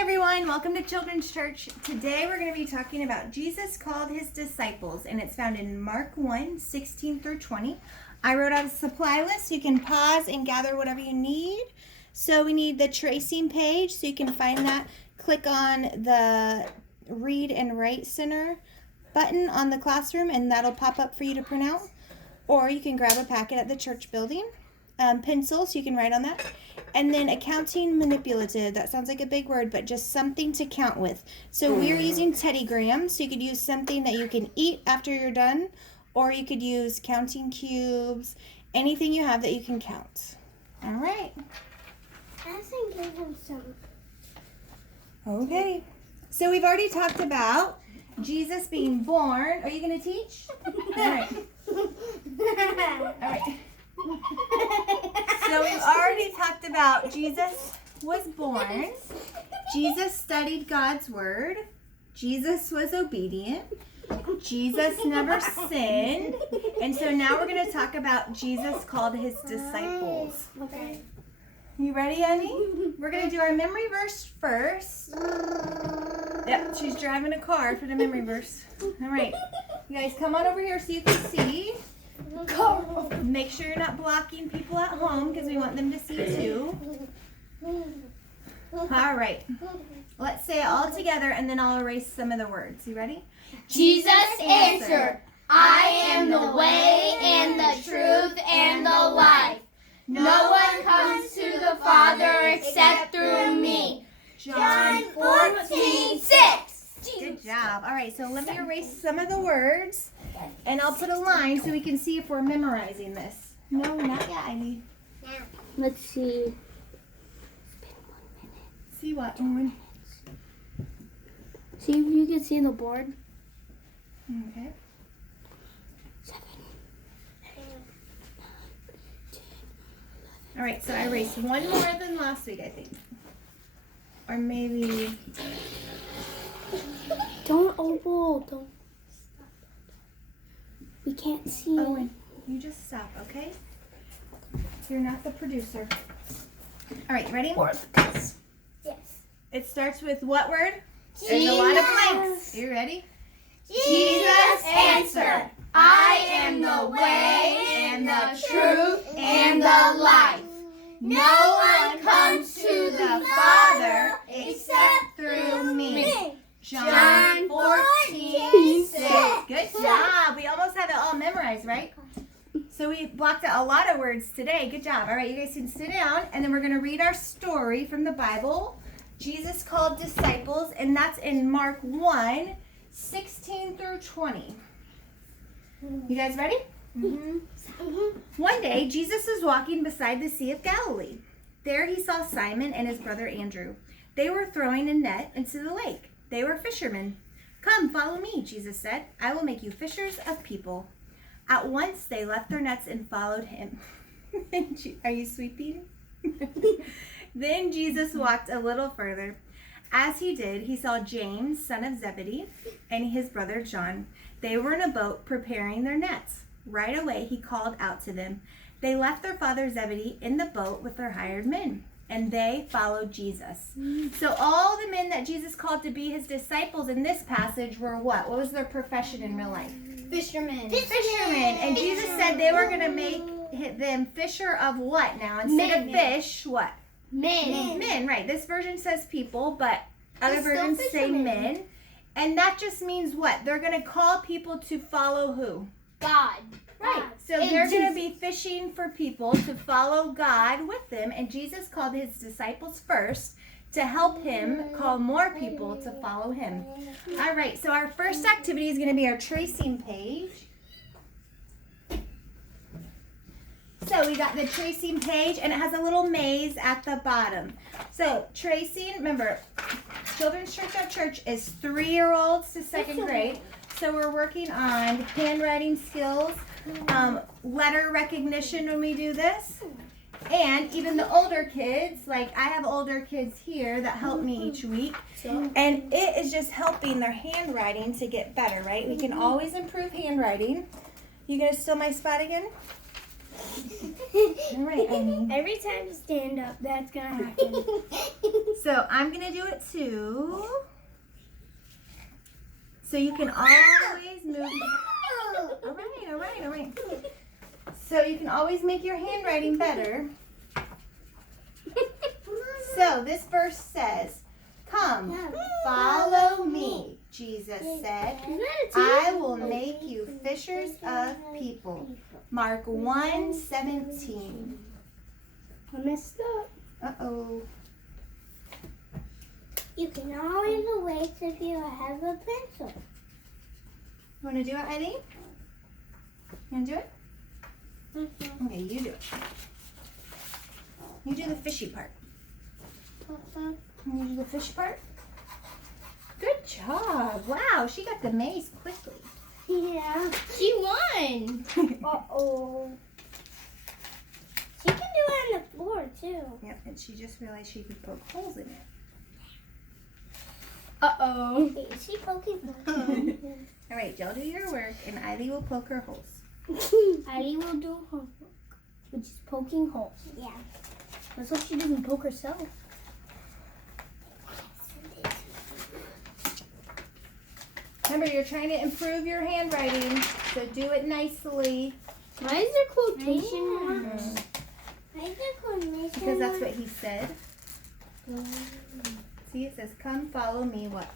everyone, welcome to Children's Church. Today we're going to be talking about Jesus called his disciples, and it's found in Mark 1, 16 through 20. I wrote out a supply list. You can pause and gather whatever you need. So we need the tracing page, so you can find that. Click on the Read and Write Center button on the classroom, and that'll pop up for you to print out. Or you can grab a packet at the church building. Pencil, so you can write on that. And then accounting manipulative. That sounds like a big word, but just something to count with. So we're using Teddy Grahams, so you could use something that you can eat after you're done, or you could use counting cubes, anything you have that you can count. All right. I think give him some. Okay. So we've already talked about Jesus being born. Are you going to teach? All right. All right. So we've already talked about Jesus was born. Jesus studied God's word. Jesus was obedient. Jesus never sinned. And so now we're going to talk about Jesus called his disciples. Okay. You ready, Annie? We're going to do our memory verse first. Yep, she's driving a car for the memory verse. All right. You guys come on over here so you can see. Make sure you're not blocking people at home because we want them to see too. All right. Let's say it all together and then I'll erase some of the words. You ready? Jesus answered, I am the way and the truth and the life. No one comes to the Father except through me. John 14:6. Good job. All right, so let me erase some of the words. And I'll put a line so we can see if we're memorizing this. No, not yet, Ivy. Let's see. See what, Owen? See if you can see the board. Okay. 7, 8, 9, 10. All right, so I erased one more than last week, I think. Or maybe... Don't ogle. Don't. We can't see. Owen, you just stop, okay? You're not the producer. All right, ready? Yes. It starts with what word? Jesus. There's a lot of blanks. You ready? Jesus answered, I am the way and the truth and the life. No one comes to the Father except through me. John 14:6. Good job. We almost have it all memorized, right? So we blocked out a lot of words today. Good job. All right, you guys can sit down, and then we're going to read our story from the Bible. Jesus called disciples, and that's in Mark 1, 16 through 20. You guys ready? Mm-hmm. One day, Jesus was walking beside the Sea of Galilee. There he saw Simon and his brother Andrew. They were throwing a net into the lake. They were fishermen. Come, follow me, Jesus said. I will make you fishers of people. At once they left their nets and followed him. Are you sweeping? Then Jesus walked a little further. As he did, he saw James, son of Zebedee, and his brother John. They were in a boat preparing their nets. Right away he called out to them. They left their father Zebedee in the boat with their hired men, and they followed Jesus. So all the men that Jesus called to be his disciples in this passage were what? What was their profession in real life? Fishermen. Fishermen. And Jesus said they were going to make them fisher of what now? Instead of fish, what? Men. Men, right. This version says people, but other It's still versions say fishermen. men. And that just means what? They're going to call people to follow who? God. Right. So they're going to be fishing for people to follow God with them. And Jesus called his disciples first to help him call more people to follow him. All right. So our first activity is going to be our tracing page. So we got the tracing page, and it has a little maze at the bottom. So tracing, remember, Children's Church is 3-year-olds to 2nd grade. So we're working on handwriting skills, letter recognition when we do this, and even the older kids. Like I have older kids here that help me each week, and it is just helping their handwriting to get better, right? We can always improve handwriting. You gonna steal my spot again? All right, Amy. Every time you stand up, that's gonna happen. So I'm going to do it too. So you can always move. All right. So you can always make your handwriting better. So this verse says, "Come, follow me," Jesus said. "I will make you fishers of people." Mark 1:17. I messed up. Uh-oh. You can always erase if you have a pencil. You want to do it, Eddie? You want to do it? Okay, you do it. You do the fishy part. You do the fish part? Good job. Wow, she got the maze quickly. Yeah. She won. Uh-oh. She can do it on the floor, too. Yep, and she just realized she could poke holes in it. Uh-oh. Is she poking All right, y'all do your work, and Ivy will poke her holes. Ivy will do homework, which is poking holes. Yeah. Let's hope she doesn't poke herself. Remember, you're trying to improve your handwriting, so do it nicely. Why is there quotation marks? Because that's what he said. See, it says, "Come follow me," what?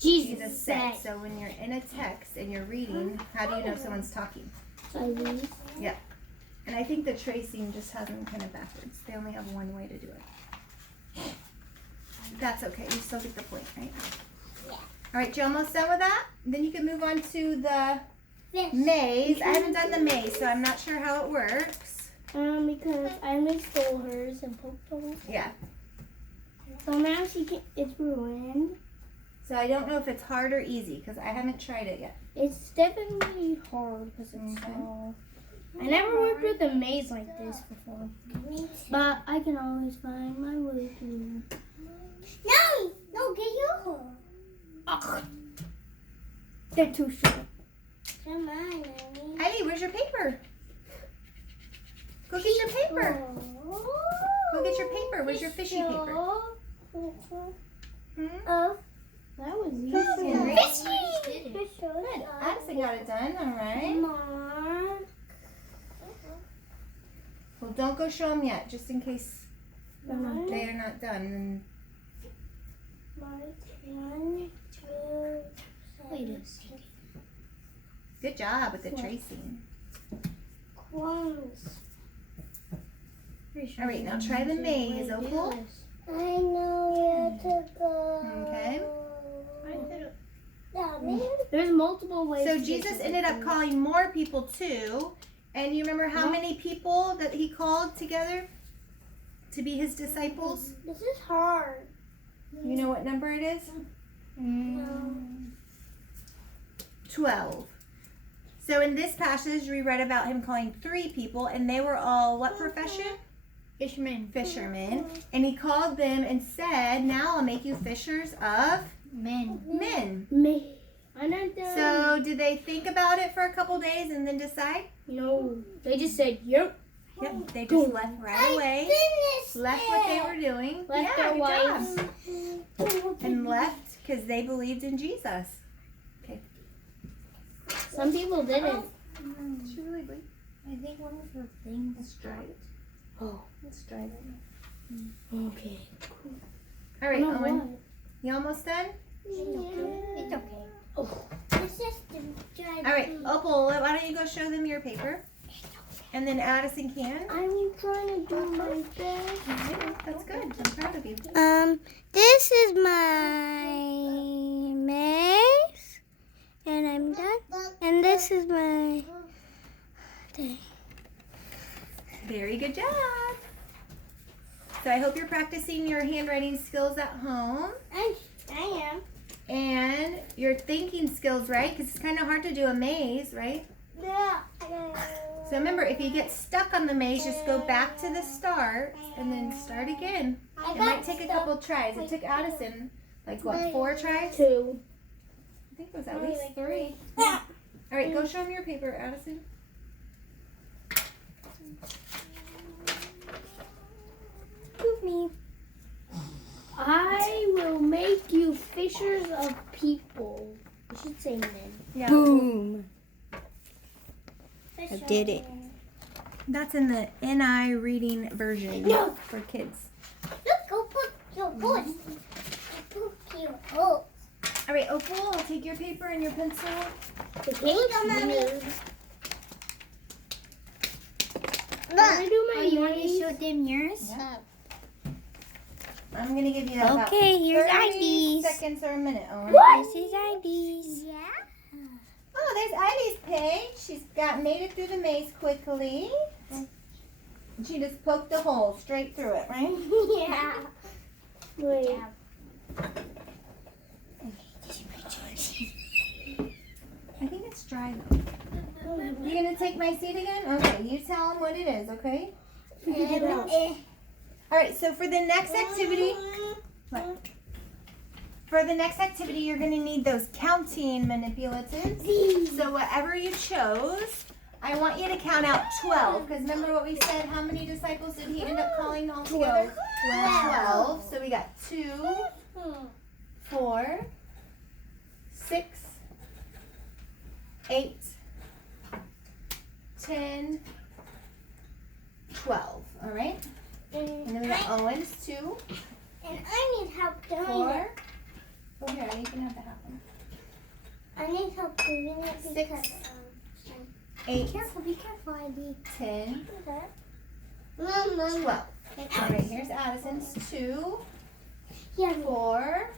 Jesus said. So when you're in a text and you're reading, how do you know someone's talking? Ivy. Yep. And I think the tracing just has them kind of backwards. They only have one way to do it. That's okay. You still get the point, right? Yeah. All right, you almost done with that? Then you can move on to the Fish. maze. I haven't done the maze, so I'm not sure how it works. Because Ivy stole hers and poked holes. Yeah. So now it's ruined. So I don't know if it's hard or easy because I haven't tried it yet. It's definitely hard because it's Okay. small. I never worked with a maze like this before. But I can always find my way through. No, get your hole. Ugh. They're too short. Come on, Mommy. Ivy, where's your paper? Go get your paper. Go get your paper. Where's your fishy paper? Hmm? Oh, That was Henry. easy. Good. Addison got it done. All right. Mark. Well, don't go show them yet, just in case Mark. they are not done. Mark. 1, 2, Wait a second. Good job with the tracing. Crumbs. All right, now try the maze, Opal. I know where to go. Okay. Mommy. There's multiple ways. So to get Jesus to ended the up thing. calling more people too. And you remember how No. many people that he called together to be his disciples? This is hard. You know what number it is? No. 12. So in this passage, we read about him calling 3 people, and they were all what profession? Fisherman. Fishermen. And he called them and said, "Now I'll make you fishers of Men. men." Me. I'm not done. So did they think about it for a couple days and then decide? No. They just said, yep. Yep, they just left right away. Left what they were doing. Left yeah, their good wives. job. And left because they believed in Jesus. Some people didn't. Did she really believe? I think one of her things. Let's try it. Oh. Let's try it. Okay. All right, No, Owen. what? You almost done? It's okay. This is the drive. All right, Opal, why don't you go show them your paper? And then Addison can. I'm trying to do my best. Yeah, that's good. I'm proud of you. This is my maze, and I'm done. And this is my thing. Very good job. So I hope you're practicing your handwriting skills at home I am. and your thinking skills, right? Because it's kind of hard to do a maze, right? Yeah. So remember, if you get stuck on the maze, just go back to the start and then start again. It might take a couple tries. It took Addison, like what, 4 tries? 2. I think it was at least 3. Yeah. All right, go show them your paper, Addison. with me. I will make you fishers of people. You should say men. Yeah. Boom. I did it. That's in the NI reading version No. for kids. Look, go put your voice. Put your voice. All right, Opal, I'll take your paper and your pencil. The Here you go, Mommy. Can I do my you want to nails? show them yours? Yeah. I'm going to give you about Okay, here's 30 IDs. seconds or a minute, Owen. This is IDs. Yeah. Oh, there's Eileen's page. She's made it through the maze quickly. She just poked the hole straight through it, right? Yeah. Wait. I think it's dry though. You gonna take my seat again? Okay, you tell them what it is, okay? All right, so for the next activity, you're gonna need those counting manipulatives. So whatever you chose, I want you to count out 12. Because remember what we said? How many disciples did he end up calling all together? 12. So we got 2, 4, 6, 8, 10, 12. All right? And then we got Owen's 2, And I need help doing 4. it. Oh, here, you can have the half one. I need help doing it Six. because 8, be careful, ID. 10, Mama. 12. All right, here's Addison's 2, Yeah. 4,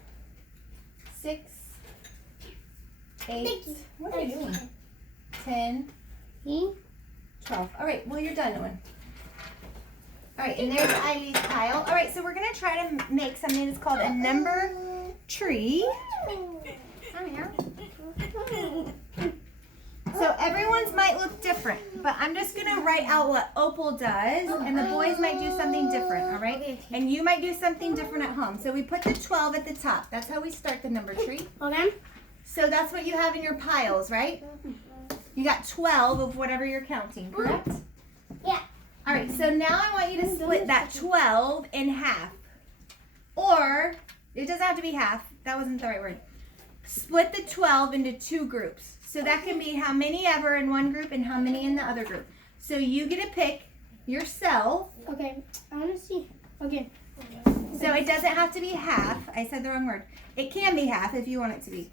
6, 8. What are you doing? 10, 12. All right, well, you're done, Owen. All right, and there's Eileen's pile. All right, so we're going to try to make something that's called a number tree. Come here. So everyone's might look different, but I'm just going to write out what Opal does, and the boys might do something different, all right? And you might do something different at home. So we put the 12 at the top. That's how we start the number tree. Okay. So that's what you have in your piles, right? You got 12 of whatever you're counting, correct? Yeah. All right, so now I want you to split that 12 in half. Or, it doesn't have to be half. That wasn't the right word. Split the 12 into 2 groups. So that can be how many ever in one group and how many in the other group. So you get to pick yourself. Okay. I want to see. Okay. So it doesn't have to be half. I said the wrong word. It can be half if you want it to be.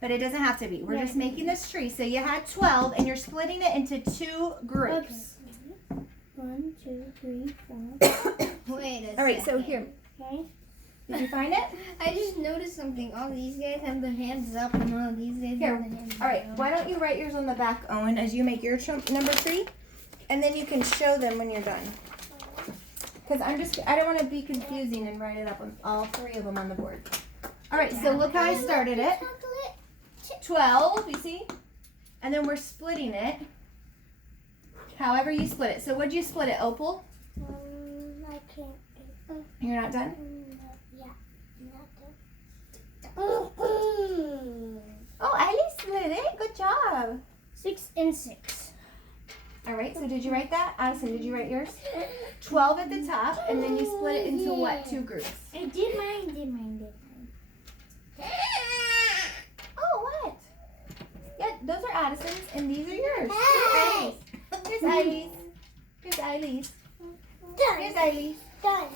But it doesn't have to be. We're just making this tree. So you had 12 and you're splitting it into 2 groups. Okay. 1, 2, 3, 4. Wait a All right, so here. Okay. Did you find it? I just noticed something. All these guys have their hands up and all these guys Here. have their hands All right, down. why don't you write yours on the back, Owen, as you make your number tree, and then you can show them when you're done. Because I don't want to be confusing and write it up on all 3 of them on the board. All right, so look how I started it. 12, you see? And then we're splitting it. However you split it. So what'd you split it, Opal? I can't. You're not done? Yeah. Oh, Eileen split it. Good job. 6 and 6. All right, so did you write that? Addison, did you write yours? 12 at the top, and then you split it into what? 2 groups. I did mine. Oh, what? Yeah, those are Addison's, and these are yours. Hey. Here's Eileen's. Here's Eileen's. Here's Done. Eileen's. Done.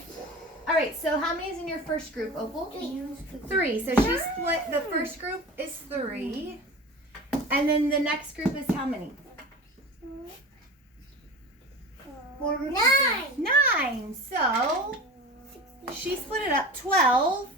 All right, so how many is in your first group, Opal? 3. So she split, the first group is 3. And then the next group is how many? 9. 9. So she split it up 12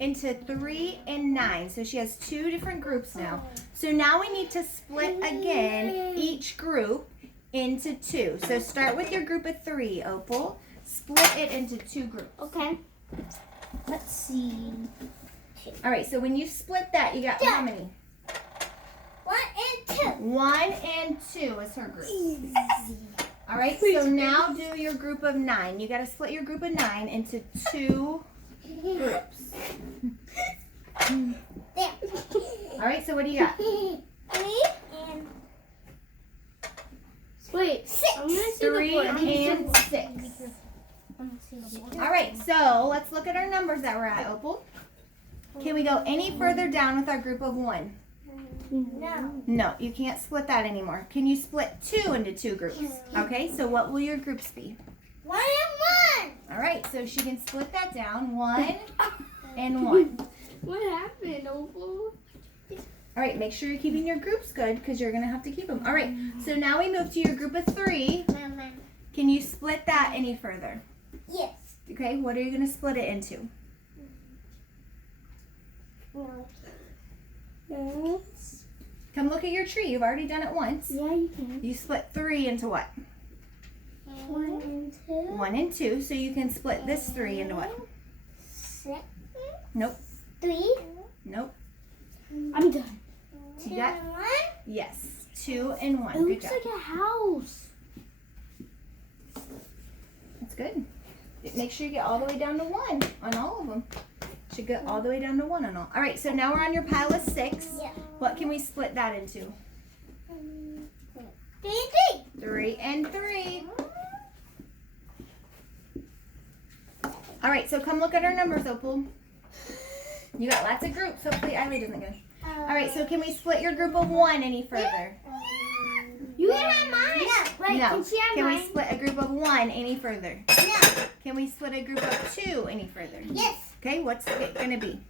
into 3 and 9. So she has 2 different groups now. So now we need to split again each group into 2. So start with your group of 3, Opal. Split it into 2 groups. Okay. Let's see. All right, so when you split that, you got how many? 1 and 2. 1 and 2 is her group. All right, so now do your group of 9. You got to split your group of 9 into 2 groups. There. All right, so what do you got? 3 and Wait. 6. I'm gonna see 3 the board. and 6. All right, so let's look at our numbers that we're at, Opal. Can we go any further down with our group of 1? No. No, you can't split that anymore. Can you split 2 into 2 groups? Okay, so what will your groups be? 1 and 1. All right, so she can split that down, 1 and 1. What happened, Opal? All right, make sure you're keeping your groups good because you're going to have to keep them. All right, so now we move to your group of 3. Mama. Can you split that any further? Yes. Okay, what are you going to split it into? No. Come look at your tree. You've already done it once. Yeah, you can. You split 3 into what? 1 and 2. 1 and 2, so you can split this 3 into what? 6. Nope. 3. Nope. I'm done. 2 You got- and 1. Yes, 2 and 1. It Good looks job. like a house. That's good. Make sure you get all the way down to 1 on all of them. Should get all the way down to 1 on all. All right, so now we're on your pile of 6. Yeah. What can we split that into? 3 and 3 and 3. All right, so come look at our numbers, Opal. You got lots of groups. Hopefully Eiley doesn't go. 3. All right, so can we split your group of 1 any further? You can have mine. No. Wait, No. can she have Can we mine? split a group of 1 any further? No. Can we split a group of 2 any further? Yes. Okay, what's it gonna be?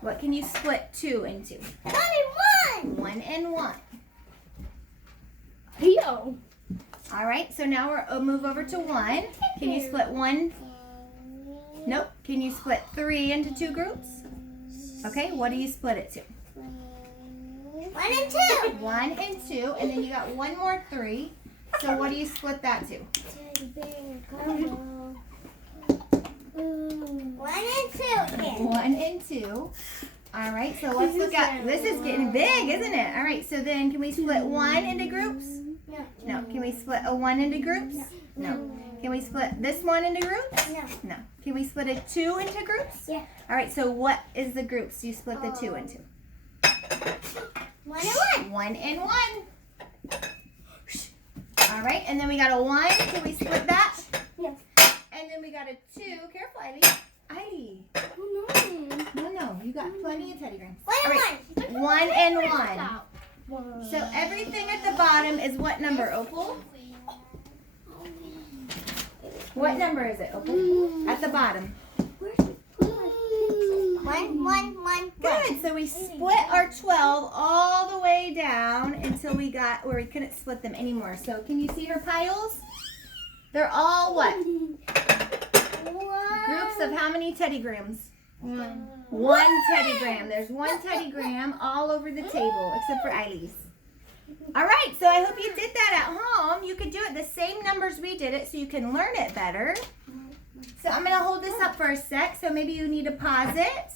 What can you split 2 into? 1 and 1. 1 and 1. Yo. All right, so now we'll move over to 1. Can you split 1? Nope. Can you split 3 into 2 groups? Okay, what do you split it to? 1 and 2. 1 and 2, and then you got one more 3. So what do you split that to? 1 and 2 again. 1 and 2. All right, so let's look at, this is getting big, isn't it? All right, so then can we split 1 into groups? No. No. Can we split a 1 into groups? No. Can we split this 1 into groups? No. No. Can we split a 2 into groups? Yeah. All right, so what is the groups you split the 2 into? 1 and 1. 1 and 1. All right, and then we got a 1. Can we split that? Yeah. And then we got a 2. Careful, Eiley. Eiley. Oh no. No, you got plenty of Teddy grams. 1 All and right, 1. 1 and 1. So everything at the bottom is what number, Opal? What number is it, Opal? At the bottom. 1, 1, 1. Good. So we split our 12 all the way down until we got where we couldn't split them anymore. So can you see her piles? They're all what? Groups of how many Teddy grams? 1 Teddy gram. There's 1 Teddy gram all over the table except for Eileen's. All right, so I hope you did that at home. You could do it the same numbers we did it so you can learn it better. So I'm going to hold this up for a sec, so maybe you need to pause it.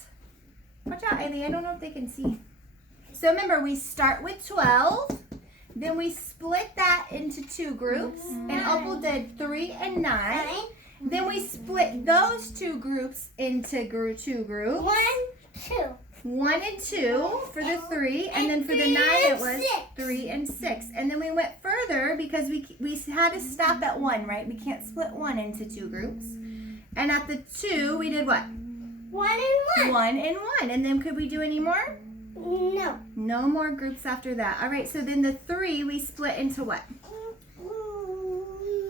Watch out, Eileen. I don't know if they can see. So remember, we start with 12. Then we split that into 2 groups. And Opal did 3 and 9. Then we split those 2 groups into 2 groups. 1, 2. 1 and 2 for the 3, and then for the 9 it was 3 and 6. And then we went further because we had to stop at 1, right? We can't split 1 into 2 groups. And at the 2 we did what? 1 and 1. 1 and 1. And then could we do any more? No. No more groups after that. All right, so then the 3 we split into what?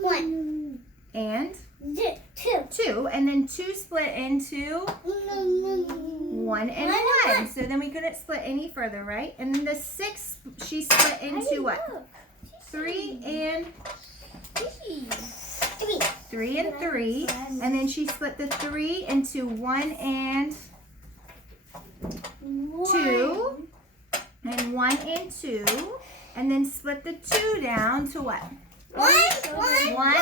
1. And 2. 2. And then 2 split into 1 and 1. So then we couldn't split any further, right? And then the 6 she split into what? 3 and 3 and 3. And then she split the 3 into 1 and 2. And 1 and 2. And then split the 2 down to what? 1 and 1.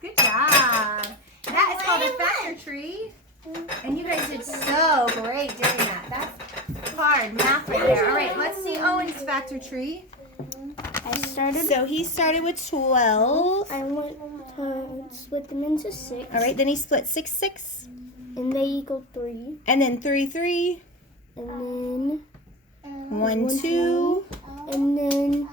Good job. That is called a factor tree. And you guys did so great doing that. That's hard math right there. All right, let's see Owen's factor tree. I started. So he started with 12. I went to split them into 6. All right, then he split 6, 6. And they equal 3. And then 3, 3. And then 1, 2. And then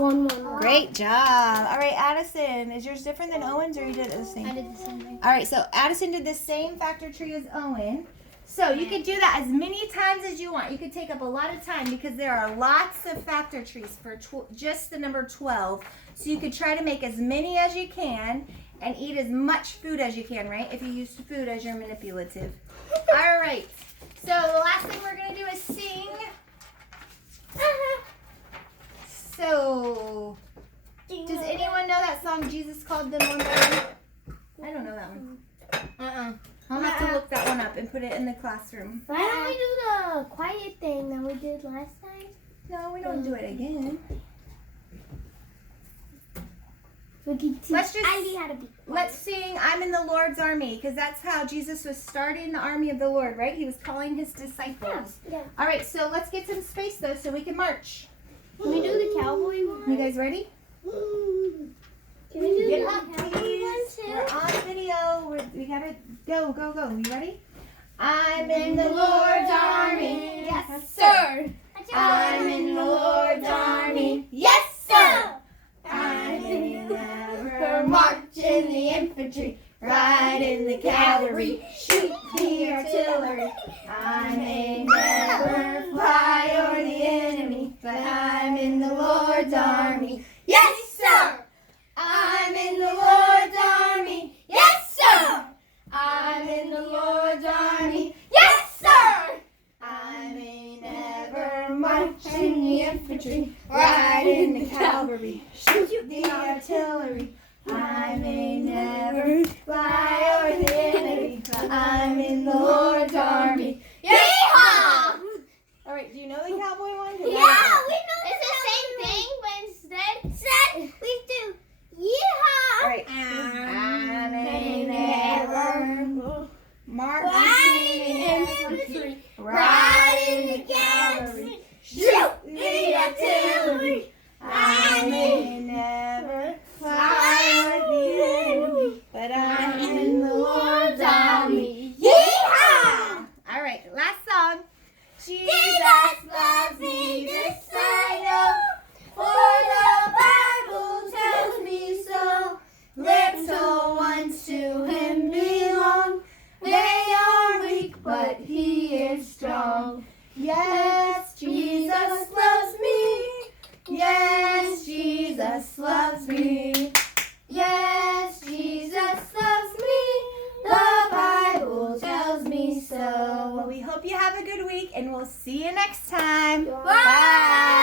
1. Great job. All right, Addison, is yours different than Owen's, or you did it the same? I did the same thing. All right, so Addison did the same factor tree as Owen. So you could do that as many times as you want. You could take up a lot of time because there are lots of factor trees for just the number 12. So you could try to make as many as you can and eat as much food as you can, right? If you use food as your manipulative. All right. So the last thing we're going to do is sing. So, does anyone know that song, Jesus Called Them One by One? I don't know that one. I'll have to look that one up and put it in the classroom. Why don't we do the quiet thing that we did last time? No, we don't do it again. We can teach Let's just- Andy how to be quiet. Let's sing I'm in the Lord's army, because that's how Jesus was starting the army of the Lord, right? He was calling his disciples. Yeah. All right, so let's get some space, though, so we can march. Can we do the cowboy one? You guys ready? Can we do Get the up, cowboy please. one We're too? on video. We gotta go, go, go. You ready? I'm in the Lord's army. Yes, sir. I'm in the Lord's army. Yes, sir. I may never march in the infantry, ride in the cavalry, shoot the artillery. I may never fly o'er the enemy, but I'm in the Lord's army. Yes, sir. I'm in the Lord's army. Yes, sir. I'm in the Lord's army. Yes, sir. I may never march in the infantry, ride in the cavalry, shoot the artillery. I may never fly over the enemy, but I'm in the Lord's army. Yeehaw! All right, do you know the cowboy one? Yeah, we know it's the same thing, but instead, we do yeehaw. All right. I may never march in the infantry, ride in the cavalry, shoot the artillery. I may never fly over the enemy, but I'm in the Lord's army. Yeehaw! All right, last song. Jesus loves me, this I know, for the Bible tells me so. Little ones to him belong. They are weak, but he is strong. Yes, Jesus loves me. Yes, Jesus loves me. Yes, Jesus loves me. The Bible tells me so. Well, we hope you have a good week, and we'll see you next time. Bye.